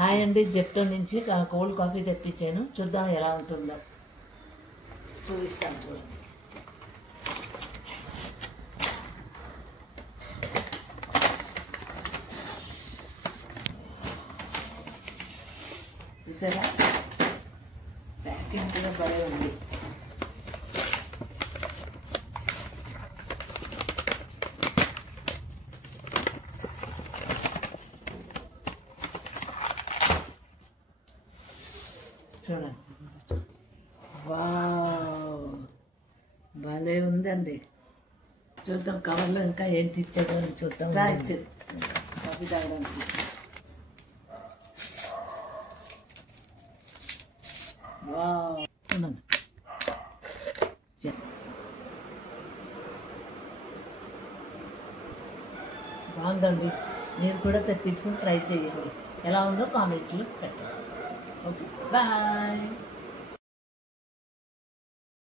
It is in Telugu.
హాయ్ అండి, జెప్టో నుంచి కోల్డ్ కాఫీ తెప్పించాను. చూద్దాం ఎలా ఉంటుందో, చూపిస్తాను చూడండి. చూసారా, ప్యాకింగ్ కూడా భలే ఉంది. చూడండి, వావ్, భలే ఉందండి. చూద్దాం కవర్లో ఇంకా ఏంటి ఇచ్చాడో చూద్దాం. స్ట్రా ఇచ్చేది కాఫీ తాగడానికి. వావ్, చూడండి, బాగుందండి. మీరు కూడా తెప్పించుకుని ట్రై చేయండి. ఎలా ఉందో కామెంట్స్లో పెట్టండి. Okay, bye.